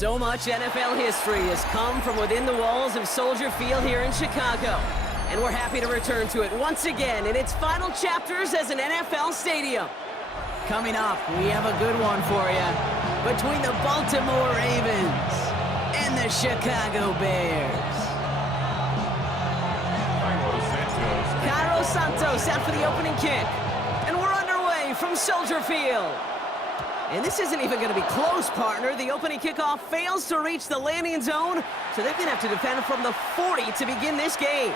So much NFL history has come from within the walls of Soldier Field here in Chicago. And we're happy to return to it once again in its final chapters as an NFL stadium. Coming up, we have a good one for you. Between the Baltimore Ravens and the Chicago Bears. Cairo Santos out for the opening kick. And we're underway from Soldier Field. And this isn't even going to be close, partner. The opening kickoff fails to reach the landing zone, so they're going to have to defend from the 40 to begin this game.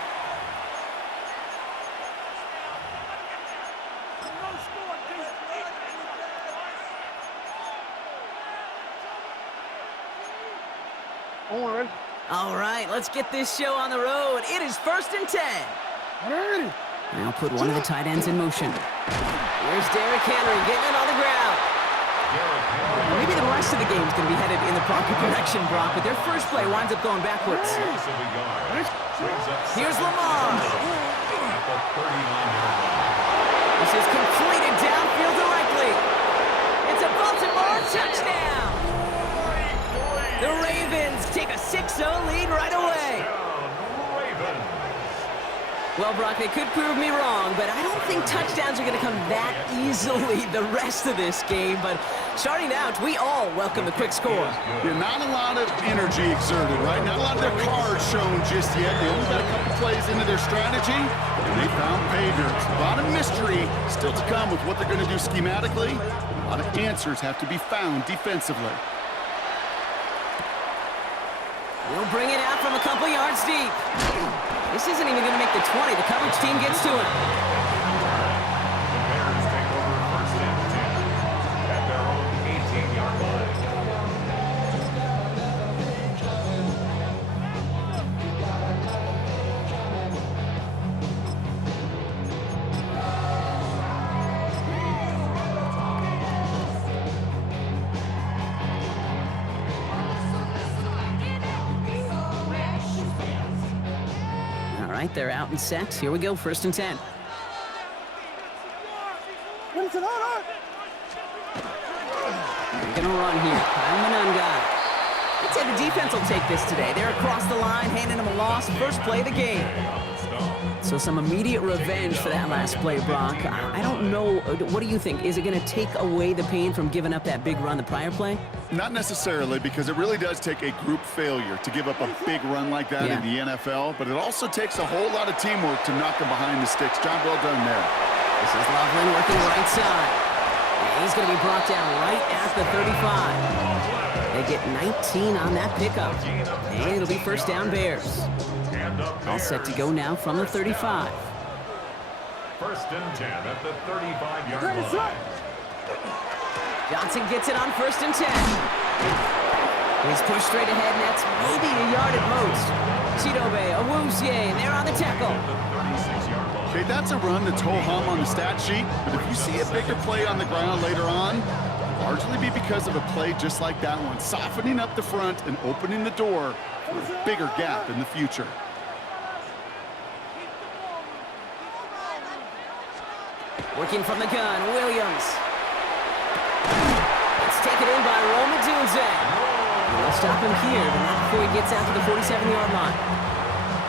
All right, let's get this show on the road. It is 1st and 10. Now put one of the tight ends in motion. Here's Derrick Henry getting it on the ground. Maybe the rest of the game is going to be headed in the proper direction, Brock, but their first play winds up going backwards. Here's Lamar. This is completed downfield directly. It's a Baltimore touchdown. The Ravens take a 6-0 lead right away. Well, Brock, they could prove me wrong, but I don't think touchdowns are going to come that easily the rest of this game. But starting out, we all welcome the quick score. Yeah, not a lot of energy exerted, right? Not a lot of their cards shown just yet. They only got a couple plays into their strategy, and they found pay dirt. A lot of mystery still to come with what they're going to do schematically. A lot of answers have to be found defensively. He'll bring it out from a couple yards deep. This isn't even going to make the 20. The coverage team gets to it. The Bears take over 1st and 10 at their own 18-yard line. They're out and set. Here we go, 1st and 10. They're gonna run here. I'm guy. I'd say the defense will take this today. They're across the line, handing them a loss. First play of the game. So some immediate revenge for that last play, Brock. I don't know. What do you think? Is it going to take away the pain from giving up that big run the prior play? Not necessarily, because it really does take a group failure to give up a big run like that in the NFL, but it also takes a whole lot of teamwork to knock them behind the sticks. Job well done there. This is Loveland working right side. And he's going to be brought down right at the 35. They get 19 on that pickup. And it'll be 1st down Bears. All set to go now from the 35. 1st and 10 at the 35-yard line. Johnson gets it on 1st and 10. He's pushed straight ahead, and that's maybe a yard at most. Chidobe, Awuzie, and they're on the tackle. Okay, that's a run that's ho-hum on the stat sheet, but if you see a bigger play on the ground later on, largely be because of a play just like that one, softening up the front and opening the door for a bigger gap in the future. Working from the gun, Williams. It's taken in by Roma Dunze. They'll stop him here, but not before he gets out to the 47-yard line.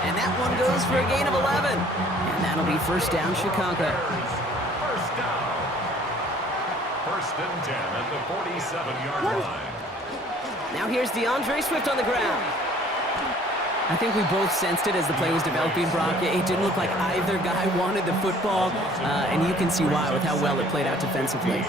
And that one goes for a gain of 11. And that'll be 1st down, Chicago. 1st down. 1st and 10 at the 47-yard line. Now here's DeAndre Swift on the ground. I think we both sensed it as the play was developing, Brock. It didn't look like either guy wanted the football, and you can see why with how well it played out defensively.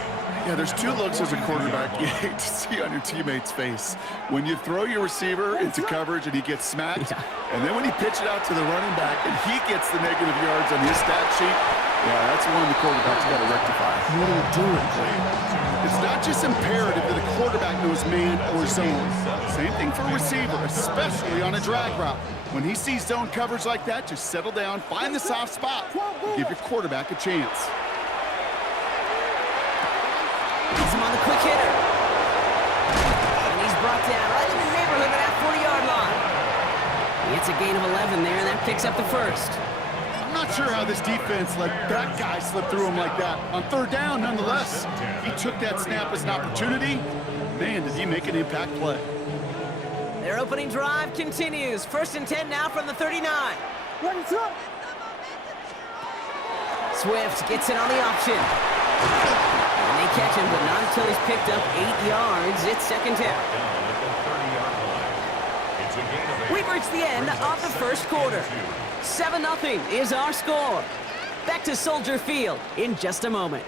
Yeah, there's two looks as a quarterback you hate to see on your teammate's face. When you throw your receiver into coverage and he gets smacked, and then when you pitch it out to the running back and he gets the negative yards on his stat sheet, yeah, that's one the quarterback's got to rectify. What are you doing? It's not just imperative that a quarterback knows man or zone. Same thing for a receiver, especially on a drag route. When he sees zone coverage like that, just settle down, find the soft spot, and give your quarterback a chance. He's him on the quick hitter. And he's brought down right in the neighborhood of that 40-yard line. He gets a gain of 11 there, and that picks up the 1st. I'm not sure how this defense let that guy slip through him like that. On 3rd down, nonetheless, he took that snap as an opportunity. Man, did he make an impact play. Their opening drive continues. 1st and 10 now from the 39. Swift gets it on the option. And they catch him, but not until he's picked up 8 yards. It's 2nd down. We've reached the end of the first quarter. 7-0 is our score. Back to Soldier Field in just a moment.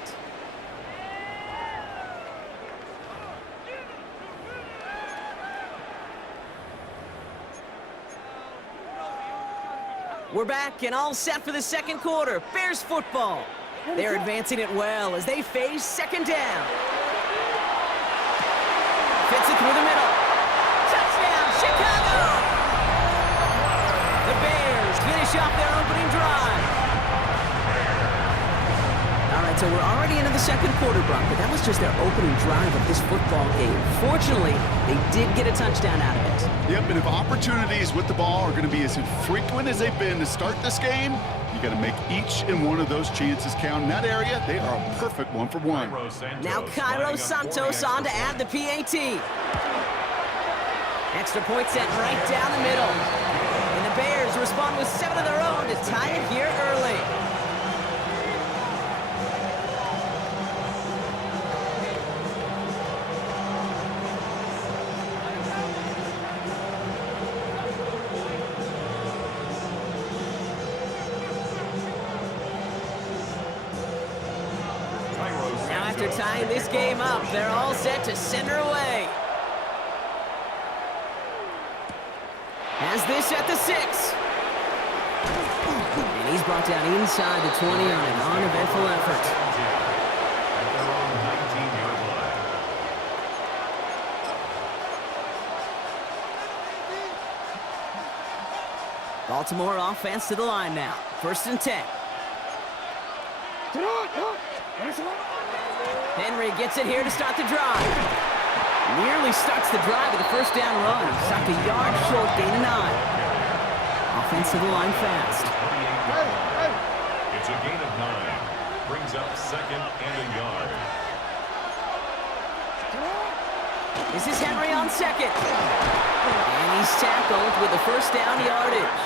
We're back and all set for the second quarter. Bears football. They're advancing it well as they face 2nd down. Fits it through the middle. Touchdown, Chicago! The Bears finish off their opening drive. All right, so we're already into the second quarter, Brock, but that was just their opening drive of this football game. Fortunately, they did get a touchdown out of it. Yep, and if opportunities with the ball are going to be as infrequent as they've been to start this game, you got to make each and one of those chances count. In that area, they are a perfect 1-for-1. Now Cairo Santos on to add the PAT. Extra point set right down the middle. And the Bears respond with 7 of their own to tie it here early. After tying this game up, they're all set to send her away. Has this at the 6. And he's brought down inside the 20 on an uneventful effort. At their own 19-yard line. Baltimore offense to the line now. 1st and 10. Henry gets it here to start the drive. Nearly starts the drive with a 1st down run. Stopped a yard short, gain of 9. Offense to the line fast. It's a gain of 9. Brings up 2nd and a yard. This is Henry on 2nd. And he's tackled with the 1st down yardage.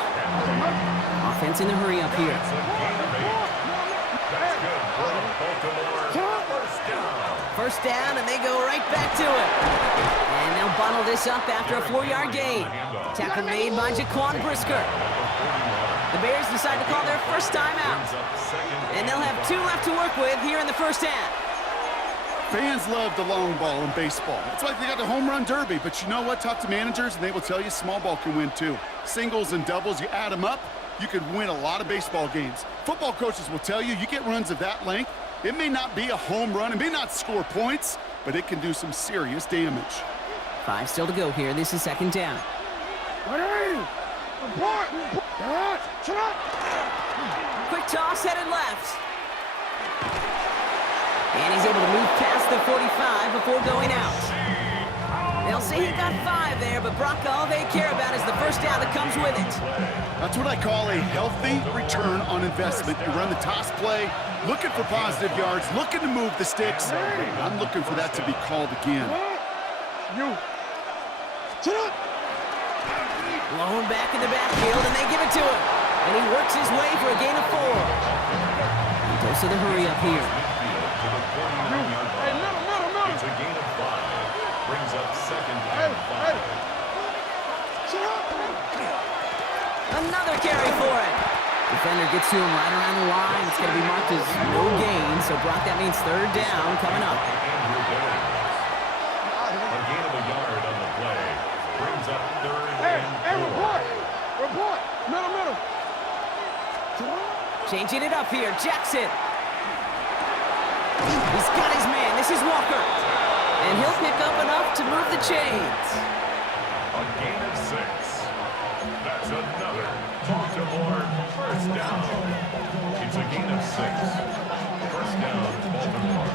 Offense in the hurry up here. It's a gain of 8. That's good for Baltimore. 1st down, and they go right back to it. And they'll bundle this up after a 4-yard gain. Tackle made by Jaquan Brisker. The Bears decide to call their 1st timeout. And they'll have 2 left to work with here in the 1st half. Fans love the long ball in baseball. It's like they got the home run derby, but you know what? Talk to managers, and they will tell you small ball can win too. Singles and doubles, you add them up, you could win a lot of baseball games. Football coaches will tell you get runs of that length. It may not be a home run, it may not score points, but it can do some serious damage. 5 still to go here. This is 2nd down. Quick toss headed left. And he's able to move past the 45 before going out. They'll say he got 5 there, but Brock, all they care about is the 1st down that comes with it. That's what I call a healthy return on investment. You run the toss play, looking for positive yards, looking to move the sticks. I'm looking for that to be called again. Blown back in the backfield, and they give it to him. And he works his way for a gain of 4. He goes to the hurry up here. It's a gain of 5. Brings up 2nd and 5. Another carry for it. Defender gets to him right around the line. It's going to be marked as no gain. So, Brock, that means 3rd down coming up. A gain of a yard on the play. Brings up 3rd and 4. Report. Middle. Changing it up here. Jackson. He's got his man. This is Walker. And he'll pick up enough to move the chains. A gain of 6. That's another Baltimore 1st down. It's a gain of 6. 1st down, Baltimore.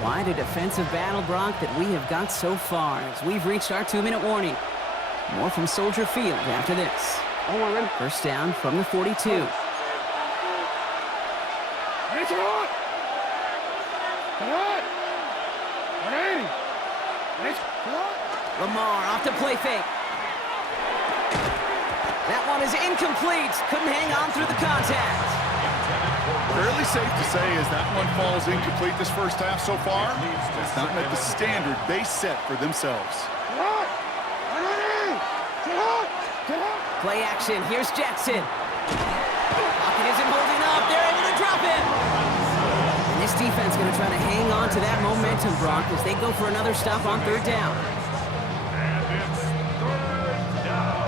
Quite a defensive battle, Brock, that we have got so far as we've reached our 2-minute warning. More from Soldier Field after this. 1st down from the 42. Lamar off to play fake. That one is incomplete. Couldn't hang on through the contact. Fairly safe to say as that one falls incomplete this first half so far, it's not met the standard they set for themselves. Play action. Here's Jackson. Pocket isn't holding up. They're able to drop him. And this defense going to try to hang on to that momentum, Brock, as they go for another stop on third down. And it's third down.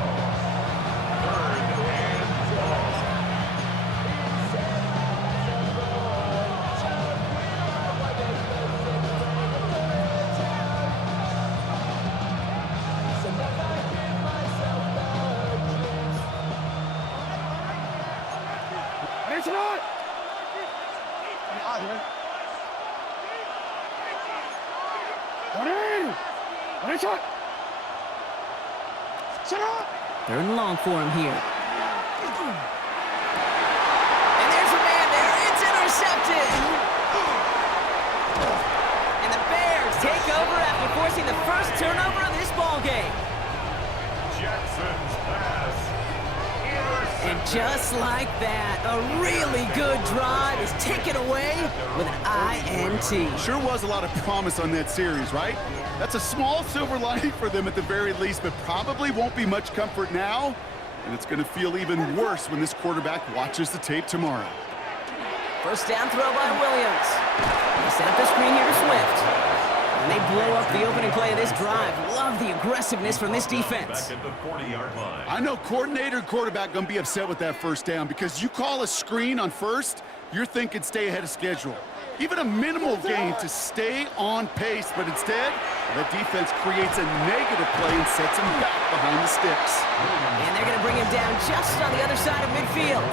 Third and long. Third and long for him here. And there's a man there. It's intercepted. And the Bears take over after forcing the first turnover of this ball game. Jackson's pass. And just like that, a really good drive is taken away with an INT. Sure was a lot of promise on that series, right? That's a small silver lining for them at the very least, but probably won't be much comfort now. And it's going to feel even worse when this quarterback watches the tape tomorrow. First down throw by Williams. They set up the screen here to Swift. And they blow up the opening play of this drive. Love the aggressiveness from this defense. Back at the 40-yard line. I know coordinator and quarterback going to be upset with that first down because you call a screen on first, you're thinking stay ahead of schedule. Even a minimal gain to stay on pace, but instead, the defense creates a negative play and sets him back behind the sticks. And they're going to bring him down just on the other side of midfield.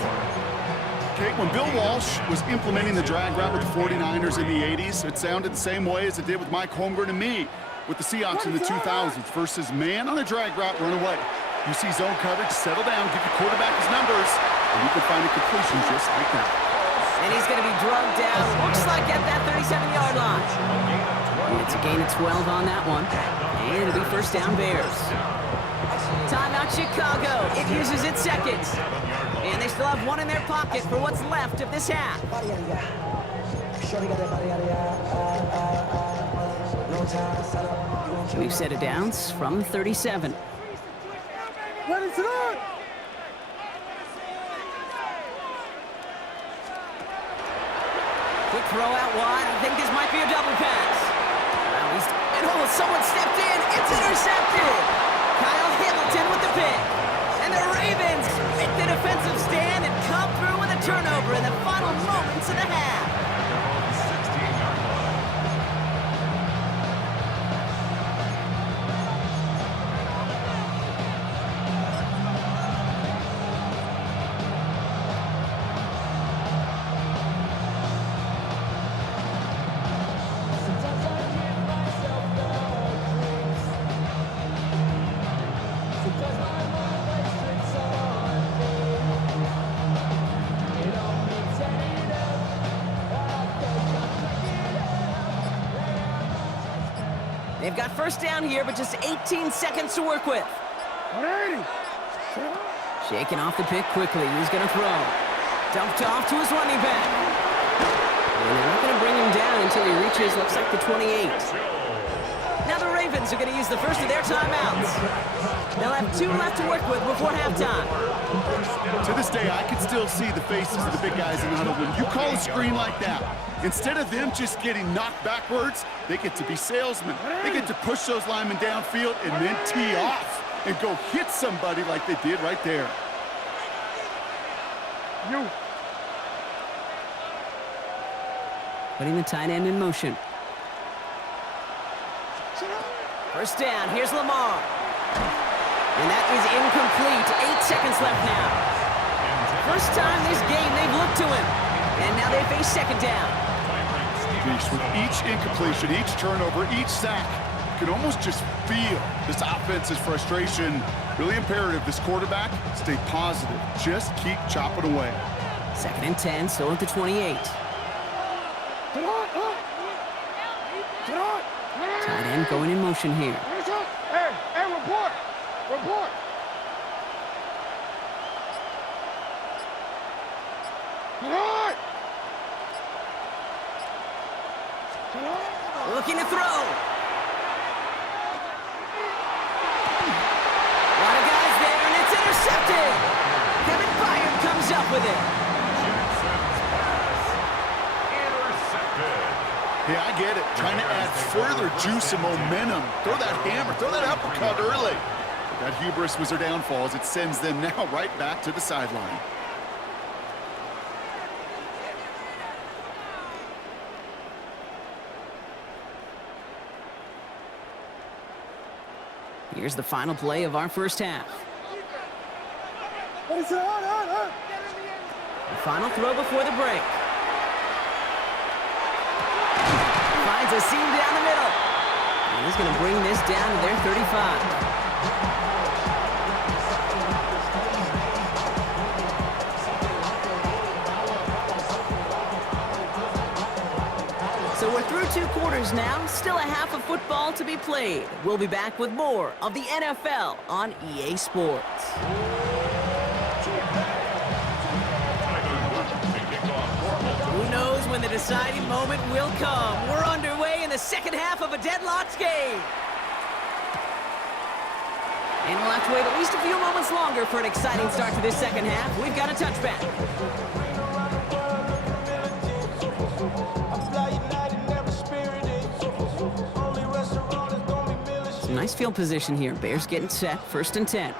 Okay, when Bill Walsh was implementing the drag route with the 49ers in the 80s, it sounded the same way as it did with Mike Holmgren and me with the Seahawks in the 2000s versus man on a drag route, run away. You see zone coverage, settle down, give your quarterback his numbers, and you can find a completion just like that. And he's going to be drugged down, looks like at that 37-yard line. And it's a gain of 12 on that one. And it'll be first down Bears. Timeout Chicago. It uses its seconds. And they still have one in their pocket for what's left of this half. New set of downs from 37. Quick throw out wide. I think this might be a double pass. And someone stepped in. It's intercepted. Kyle Hamilton with the pick. And the Ravens make the defensive stand and come through with a turnover in the final moments of the half. 16-yard line. They've got first down here, but just 18 seconds to work with. Shaking off the pick quickly. He's going to throw. Dumped off to his running back. And they're not going to bring him down until he reaches, looks like, the 28. Now the Ravens are going to use the first of their timeouts. They'll have 2 left to work with before halftime. To this day, I can still see the faces of the big guys in the huddle. When you call a screen like that, instead of them just getting knocked backwards, they get to be salesmen. They get to push those linemen downfield and then tee off and go hit somebody like they did right there. Putting the tight end in motion. First down, here's Lamar. And that is incomplete. 8 seconds left now. First time this game they've looked to him. And now they face second down. With each incompletion, each turnover, each sack, you can almost just feel this offense's frustration. Really imperative, this quarterback, stay positive. Just keep chopping away. Second and 10, still at the 28. Tight end going in motion here. Hey, report! Report! Looking to throw. A lot of guys there, and it's intercepted. Kevin Byard comes up with it. Jackson's pass intercepted. Yeah, I get it. Trying to add further juice and momentum. Throw that hammer, throw that uppercut early. That hubris was their downfall as it sends them now right back to the sideline. Here's the final play of our first half. The final throw before the break. Finds a seam down the middle. And he's going to bring this down to their 35. So we're through 2 quarters now, still a half of football to be played. We'll be back with more of the NFL on EA Sports. Who knows when the deciding moment will come? We're underway in the second half of a deadlocked game. And we'll have to wait at least a few moments longer for an exciting start to this second half. We've got a touchback. Some nice field position here. Bears getting set. 1st and 10.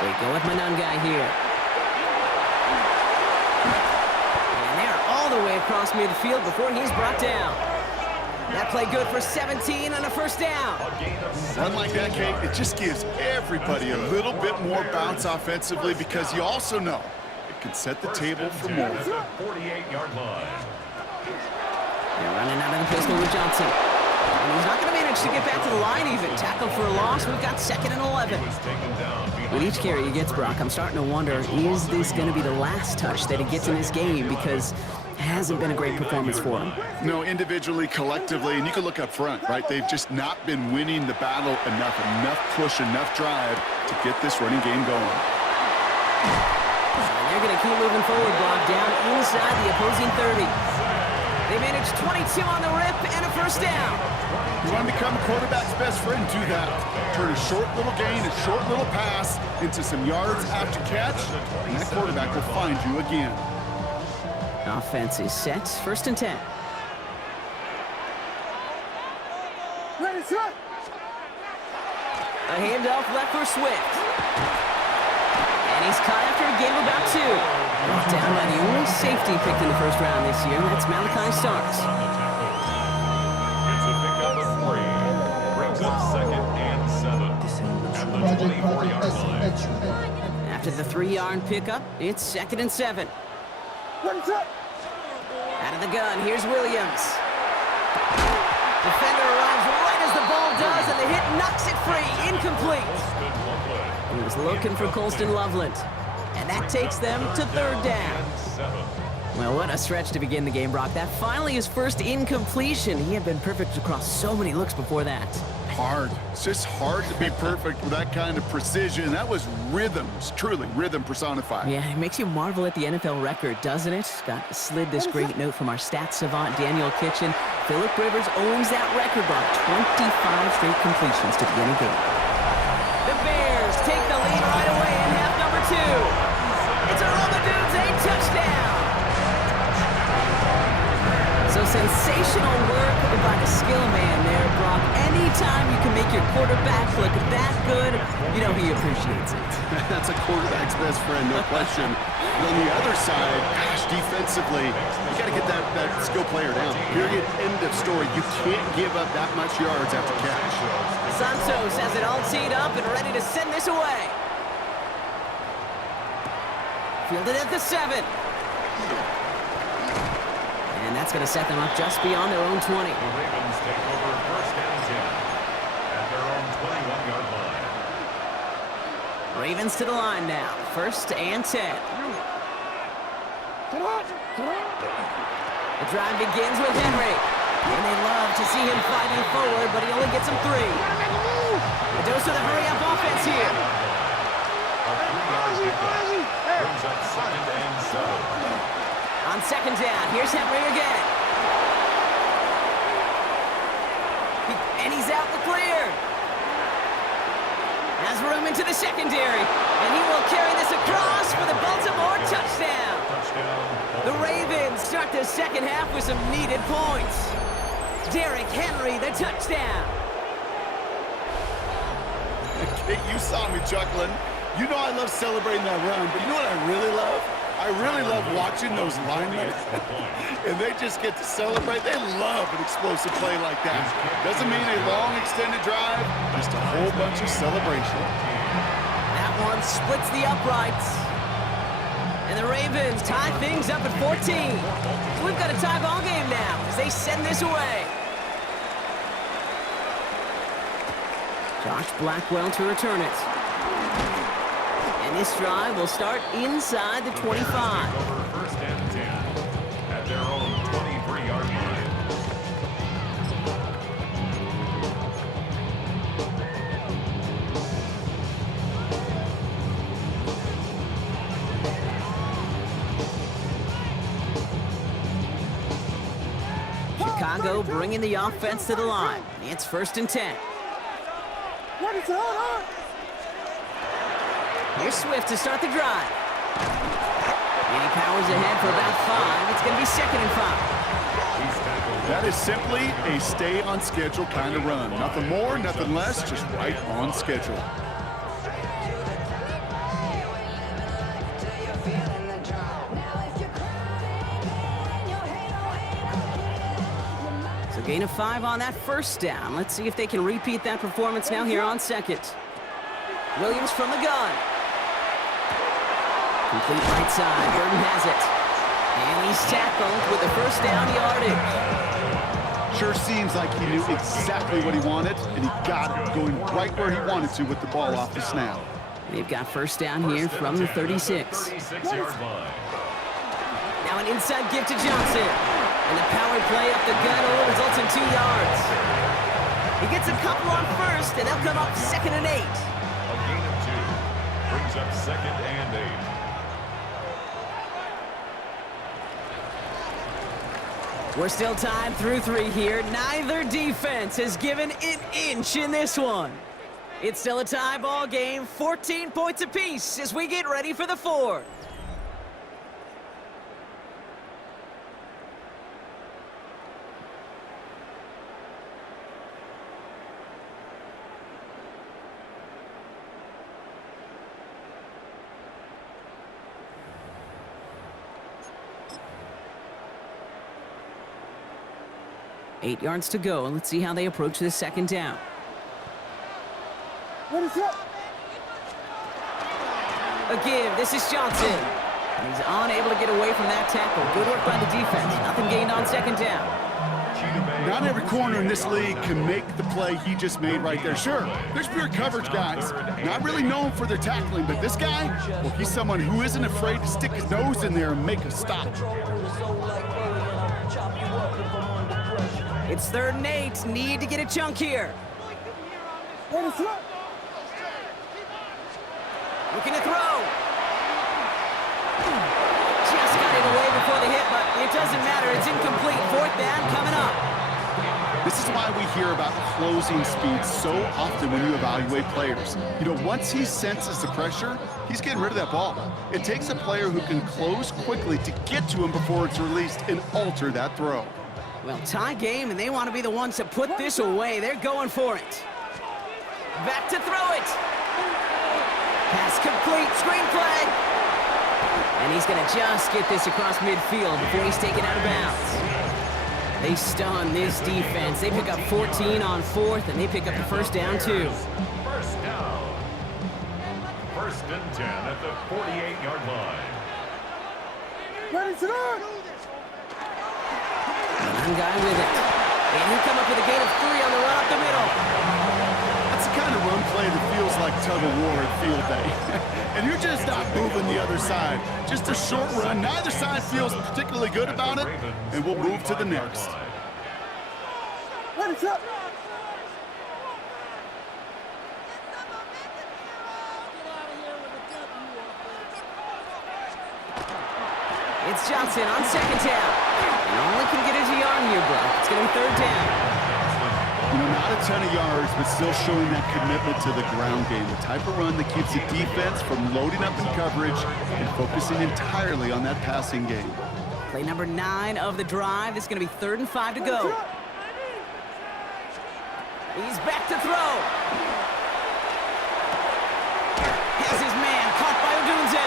They go with my nun guy here. And they're all the way across midfield before he's brought down. That play good for 17 and a 1st down. Run like that, Kate, it just gives everybody a little bit more bounce offensively because you also know it can set the table for more. 48-yard line. They're running out of the pistol with Johnson. And he's not going to manage to get back to the line even. Tackle for a loss. We've got 2nd and 11. With each carry he gets, Brock, I'm starting to wonder, is this going to be the last touch that he gets in this game? Because it hasn't been a great performance for him. No, individually, collectively, and you can look up front, right? They've just not been winning the battle enough push, enough drive to get this running game going. And they're going to keep moving forward, Brock, down inside the opposing 30. They managed 22 on the rip and a 1st down. You want to become a quarterback's best friend, do that. Turn a short little gain, a short little pass into some yards after catch, and that quarterback will find you again. Offense is set. 1st and 10. Ready, set! A handoff left for Swift. And he's caught after a game of about 2. Brought down by the only safety picked in the 1st round this year, and that's Malachi Starks. It's a pickup of 3. Brings up 2nd and 7 at the 24-yard line. After the 3-yard pickup, it's 2nd and 7. Out of the gun, here's Williams. Defender arrives right as the ball does, and the hit knocks it free. Incomplete. He was looking for Colston Loveland. And that takes them to 3rd down. Well, what a stretch to begin the game, Brock. That finally his first incompletion. He had been perfect across so many looks before that. Hard. It's just hard to be perfect with that kind of precision. That was rhythms, truly rhythm personified. Yeah, it makes you marvel at the NFL record, doesn't it? Got slid this great note from our stats savant, Daniel Kitchen. Phillip Rivers owns that record, Brock. 25 straight completions to begin a game. The Bears take the lead right away in half number 2. It's a Romadudes, a touchdown. So sensational work by the skill man there, Brock. Anytime you can make your quarterback look that good, you know he appreciates it. That's a quarterback's best friend, no question. But on the other side, gosh, defensively, you got to get that skill player down. Period. End of story. You can't give up that much yards after catch. Santos has it all teed up and ready to send this away. Fielded at the 7. And that's going to set them up just beyond their own 20. The Ravens take over 1st and 10 at their own 21-yard line. Ravens to the line now. 1st and 10. The drive begins with Henry. And they love to see him fighting forward, but he only gets him 3. A dose of the hurry-up offense here. Brings up 2nd and 7. On 2nd down, here's Henry again. And he's out the clear. Has room into the secondary. And he will carry this across for the Baltimore touchdown. The Ravens start the second half with some needed points. Derrick Henry, the touchdown. You saw me chuckling. You know I love celebrating that run, but you know what I really love? I really love watching those linemen, and they just get to celebrate. They love an explosive play like that. Doesn't mean a long extended drive, just a whole bunch of celebration. That one splits the uprights. And the Ravens tie things up at 14. So we've got a tie ball game now as they send this away. Josh Blackwell to return it. And this drive will start inside the 25. Over 1st and 10 at their own 23-yard line. Chicago bringing the offense to the line. It's 1st and 10. What is going on? Here's Swift to start the drive. And he powers ahead for about 5. It's going to be 2nd and 5. That is simply a stay on schedule kind of run. Nothing more, nothing less, just right on schedule. So gain of 5 on that 1st down. Let's see if they can repeat that performance now here on 2nd. Williams from the gun. Complete right side. Burton has it. And he's tackled with the 1st down yardage. Sure seems like he knew exactly what he wanted, and he got it, going right where he wanted to with the ball off the snap. They've got 1st down here from the 36. Now an inside give to Johnson. And the power play up the gut only results in 2 yards. He gets a couple on 1st, and they'll come up 2nd and 8. A gain of 2 brings up 2nd and 8. We're still tied through 3 here. Neither defense has given an inch in this one. It's still a tie ball game, 14 points apiece as we get ready for the 4th. Eight yards to go, and let's see how they approach this 2nd down. What is up? A give, this is Johnson. And he's unable to get away from that tackle. Good work by the defense. Nothing gained on 2nd down. Not every corner in this league can make the play he just made right there. Sure, there's pure coverage guys, not really known for their tackling, but this guy, well, he's someone who isn't afraid to stick his nose in there and make a stop. It's 3rd and 8. Need to get a chunk here. What is up? Looking to throw. Just got it away before the hit, but it doesn't matter. It's incomplete. 4th down coming up. This is why we hear about closing speed so often when you evaluate players. You know, once he senses the pressure, he's getting rid of that ball. It takes a player who can close quickly to get to him before it's released and alter that throw. Well, tie game, and they want to be the ones to put this away. They're going for it. Back to throw it. Pass complete. Screenplay. And he's going to just get this across midfield before he's taken out of bounds. They stun this defense. They pick up 14 on 4th, and they pick up the 1st down, too. 1st down. 1st and 10 at the 48-yard line. Ready to go! One guy with it. And he'll come up with a gain of 3 on the run up the middle. That's the kind of run play play that feels like tug-of-war at field day. And you're just not moving the other side. Just a short run. Neither side feels particularly good about it, and we'll move to the next. Ready, set. It's Johnson on second down. And only can get his yard here, bro. It's going to be third down. You know, not a ton of yards, but still showing that commitment to the ground game. The type of run that keeps the defense from loading up in coverage and focusing entirely on that passing game. Play number 9 of the drive. This is going to be 3rd and 5 to go. He's back to throw. Has his man caught by Odunze.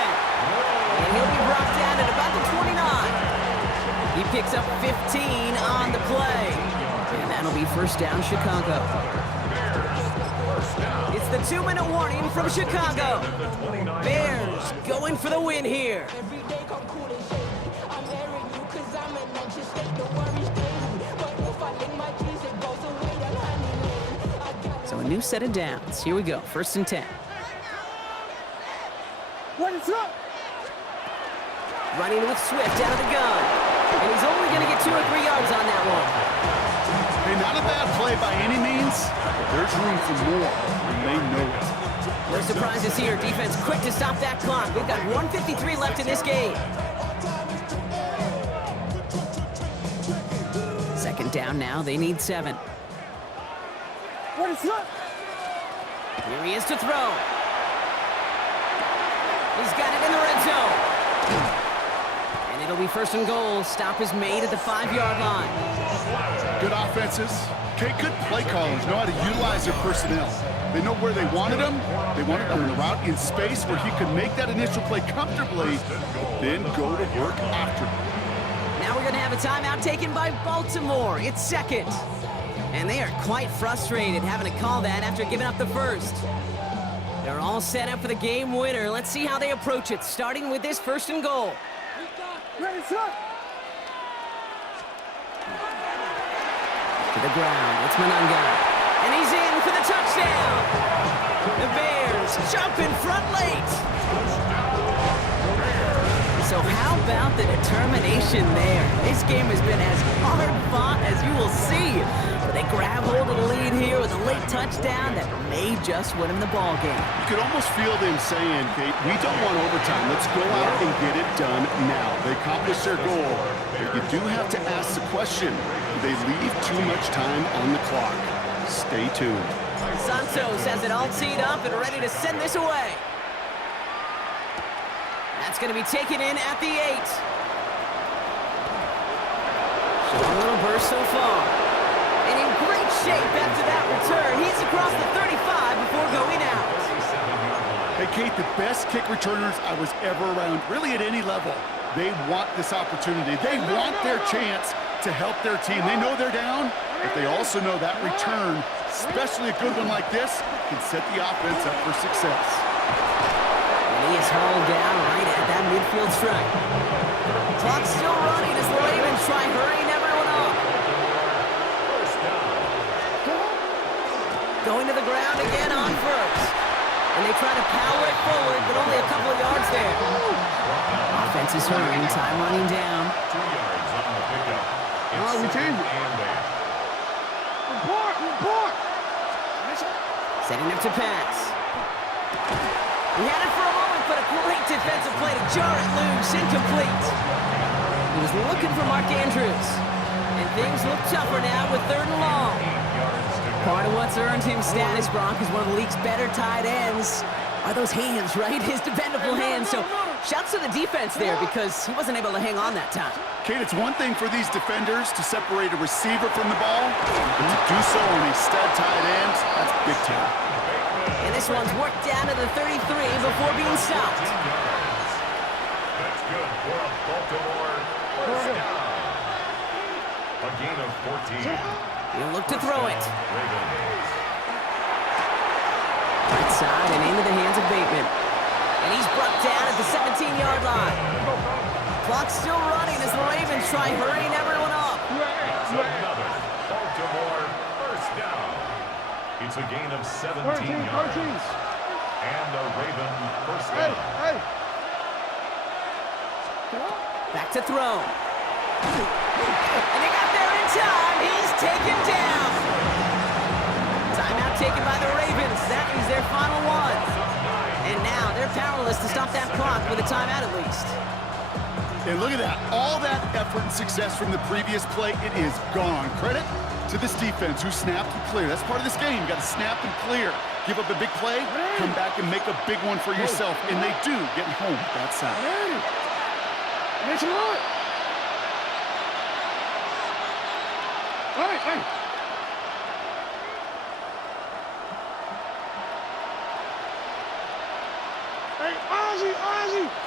And he'll be brought down at about the 29. He picks up 15 on the play. And that'll be first down, Chicago. It's the 2-minute warning from Chicago. Bears going for the win here. So a new set of downs. Here we go, 1st and 10. Ready, set. Running with Swift out of the gun. And he's only going to get 2 or 3 yards on that one. Hey, not a bad play by any means, but there's room for more, and they know it. No surprises here. Defense quick to stop that clock. We've got 1:53 left in this game. 2nd down now. They need 7. Ready, set. Here he is to throw. He's got it in the red zone. And it'll be 1st and goal. Stop is made at the 5-yard line. Good offenses. Okay, good play callers know how to utilize their personnel. They know where they wanted him. They wanted him in a route in space where he could make that initial play comfortably, but then go to work after. Now we're going to have a timeout taken by Baltimore. It's 2nd. And they are quite frustrated having to call that after giving up the 1st. They're all set up for the game winner. Let's see how they approach it, starting with this 1st and goal. Ready, set. To the ground, it's Mananga. And he's in for the touchdown. The Bears jump in front late. So how about the determination there? This game has been as hard fought as you will see. But they grab hold of the lead here with a late touchdown that may just win them the ball game. You could almost feel them saying, Kate, we don't want overtime. Let's go out and get it done now. They accomplished their goal, but you do have to ask the question, do they leave too much time on the clock? Stay tuned. Santos has it all teed up and ready to send this away. That's going to be taken in at the 8. Showing a little burst so far. And in great shape after that return. He's across the 35 before going out. Hey, Kate, the best kick returners I was ever around, really at any level, they want this opportunity. They want their chance to help their team. They know they're down, but they also know that return, especially a good one like this, can set the offense up for success. And he is hauled down right at that midfield stripe. Clock still running as the Ravens try hurrying everyone up. Going to the ground again on 1st. And they try to power it forward, but only a couple of yards there. Offense is hurrying, time running down. 2 yards on the pickup. Oh, we changed it. Report. Setting up to pass. He had it for a moment, but a great defensive play to jar it loose, incomplete. He was looking for Mark Andrews. And things look tougher now with 3rd and long. Part of what's earned him status, Brock, is one of the league's better tight ends. Are those hands, right? His dependable hands. So shouts to the defense there because he wasn't able to hang on that time. Kate, it's one thing for these defenders to separate a receiver from the ball, but to do so on a stud tight end, that's big time. And this one's worked down to the 33 before being stopped. That's good for a Baltimore first down. A gain of 14. He'll look to throw it. Ravens. Right side and into the hands of Bateman. And he's brought down at the 17-yard line. Clock's still running as the Ravens try hurrying everyone up. That's another Baltimore first down. It's a gain of 17 13, yards. 13. And a Raven first Hey, down. hey. Back to throw. And they got there in time. He's taken down. Timeout taken by the Ravens. That is their final one. And now they're powerless to stop that clock with a timeout at least. And look at that. All that effort and success from the previous play, it is gone. Credit to this defense who snapped and cleared. That's part of this game. You got to snap and clear. Give up a big play, come back and make a big one for yourself. And they do, getting home with that sack. Hey, hey. Hey, Ozzy,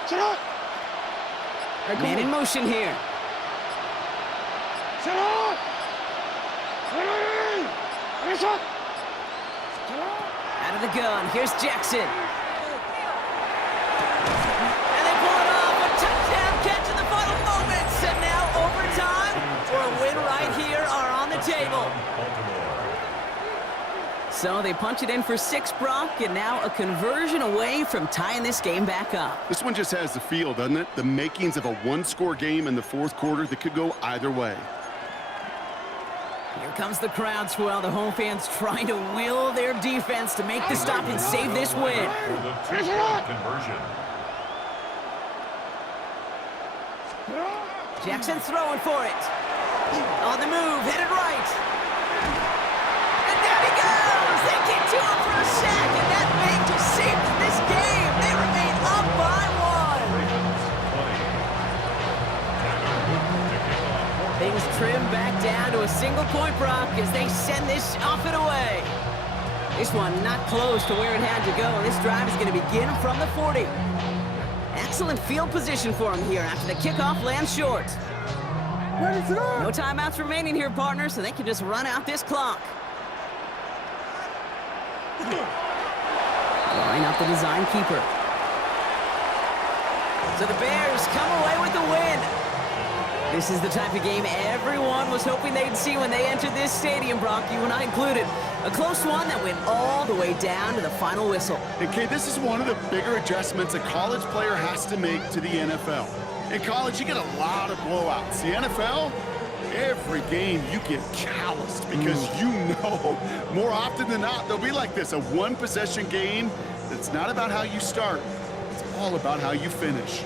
sit up. Hey, Man in motion here. Sit up. Hey, sit up. Out of the gun. Here's Jackson. And they pull it off. A touchdown catch in the final moments. And now overtime or a win right here are on the table. So they punch it in for 6, Brock, and now a conversion away from tying this game back up. This one just has the feel, doesn't it? The makings of a one-score game in the fourth quarter that could go either way. Here comes the crowd swell. The home fans trying to will their defense to make the stop and save this win. For the two-point conversion. Jackson throwing for it. On the move, headed right. And there he goes! They get to him for a sack, and that may just save this game. They remain up by 1. Things trim back down to a single point, Brock, as they send this off and away. This one not close to where it had to go. This drive is going to begin from the 40. Excellent field position for him here after the kickoff lands short. No timeouts remaining here, partner, so they can just run out this clock. Line up the design keeper. So the Bears come away with the win. This is the type of game everyone was hoping they'd see when they entered this stadium, Brock, you and I included. A close one that went all the way down to the final whistle. And Kate, this is one of the bigger adjustments a college player has to make to the NFL. In college, you get a lot of blowouts. The NFL, every game you get calloused because you know more often than not they'll be like this, a one-possession game that's not about how you start. It's all about how you finish.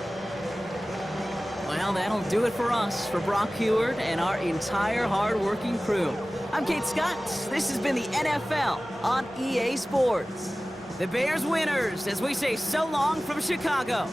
Well, that'll do it for us, for Brock Heward and our entire hard-working crew. I'm Kate Scott. This has been the NFL on EA Sports. The Bears winners, as we say so long from Chicago.